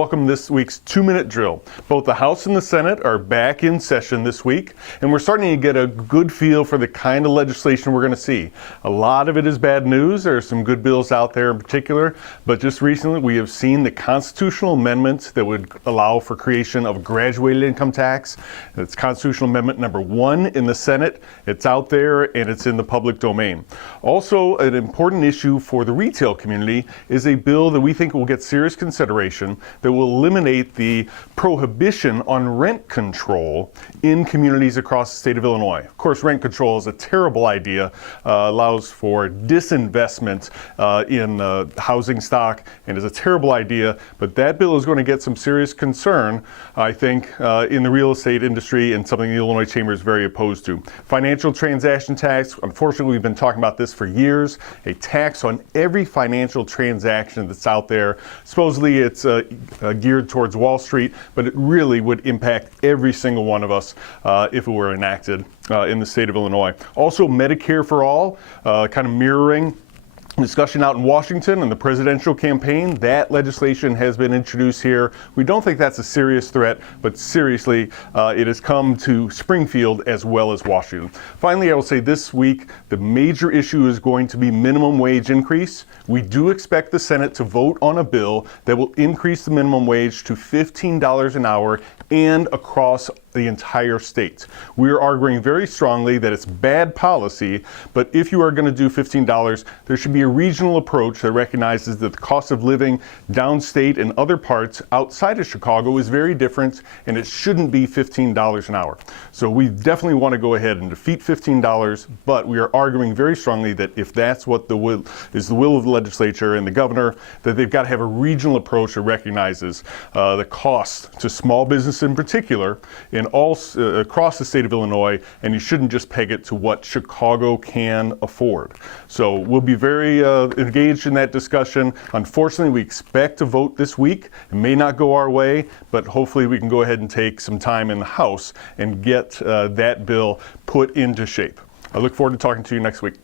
welcome this week's 2-minute drill. Both the House and the Senate are back in session this week, and we're starting to get a good feel for the kind of legislation we're going to see. A lot of it is bad news. There are some good bills out there in particular, but just recently we have seen the constitutional amendment that would allow for creation of a graduated income tax. It's Constitutional Amendment number 1 in the Senate. It's out there and it's in the public domain. Also, an important issue for the retail community is a bill that we think will get serious consideration that will eliminate the prohibition on rent control in communities across the state of Illinois. Of course, rent control is a terrible idea, allows for disinvestment in housing stock, and is a terrible idea, but that bill is going to get some serious concern, I think, in the real estate industry, and something the Illinois Chamber is very opposed to. Financial transaction tax, unfortunately, we've been talking about this for years, a tax on every financial transaction that's out there. Supposedly it's geared towards Wall Street, but it really would impact every single one of us if it were enacted in the state of Illinois. Also, Medicare for All, kind of mirroring discussion out in Washington and the presidential campaign. That legislation has been introduced here. We don't think that's a serious threat, but seriously, it has come to Springfield as well as Washington. Finally, I will say this week, the major issue is going to be minimum wage increase. We do expect the Senate to vote on a bill that will increase the minimum wage to $15 an hour and across the entire state. We are arguing very strongly that it's bad policy, but if you are going to do $15, there should be a regional approach that recognizes that the cost of living downstate and other parts outside of Chicago is very different, and it shouldn't be $15 an hour. So we definitely want to go ahead and defeat $15, but we are arguing very strongly that if that's what the will of the legislature and the governor, that they've got to have a regional approach that recognizes the cost to small business in particular in all across the state of Illinois, and you shouldn't just peg it to what Chicago can afford. So we'll be very engaged in that discussion. Unfortunately, we expect to vote this week. It may not go our way, but hopefully we can go ahead and take some time in the House and get that bill put into shape. I look forward to talking to you next week.